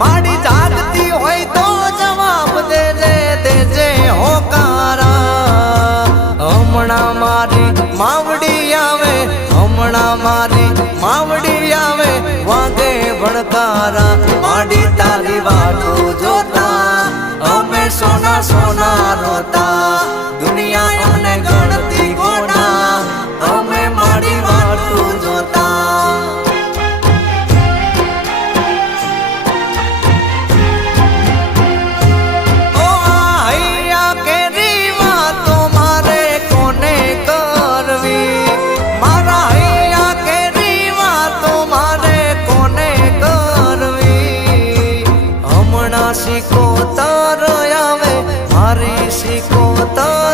માડી જાગતી હોય તો જવાબ દેજે હોકારા હમણાં મારી માવડી આવે હમણાં મારી માવડી આવે વાગે ભડકારા માડી તારી વાટું જોતા અમે સોના સોના રોતા દુનિયા અમને ગણતી ગોડા અમે માડી વાટું જોતા સિકોતર આવે મારી સિકોતર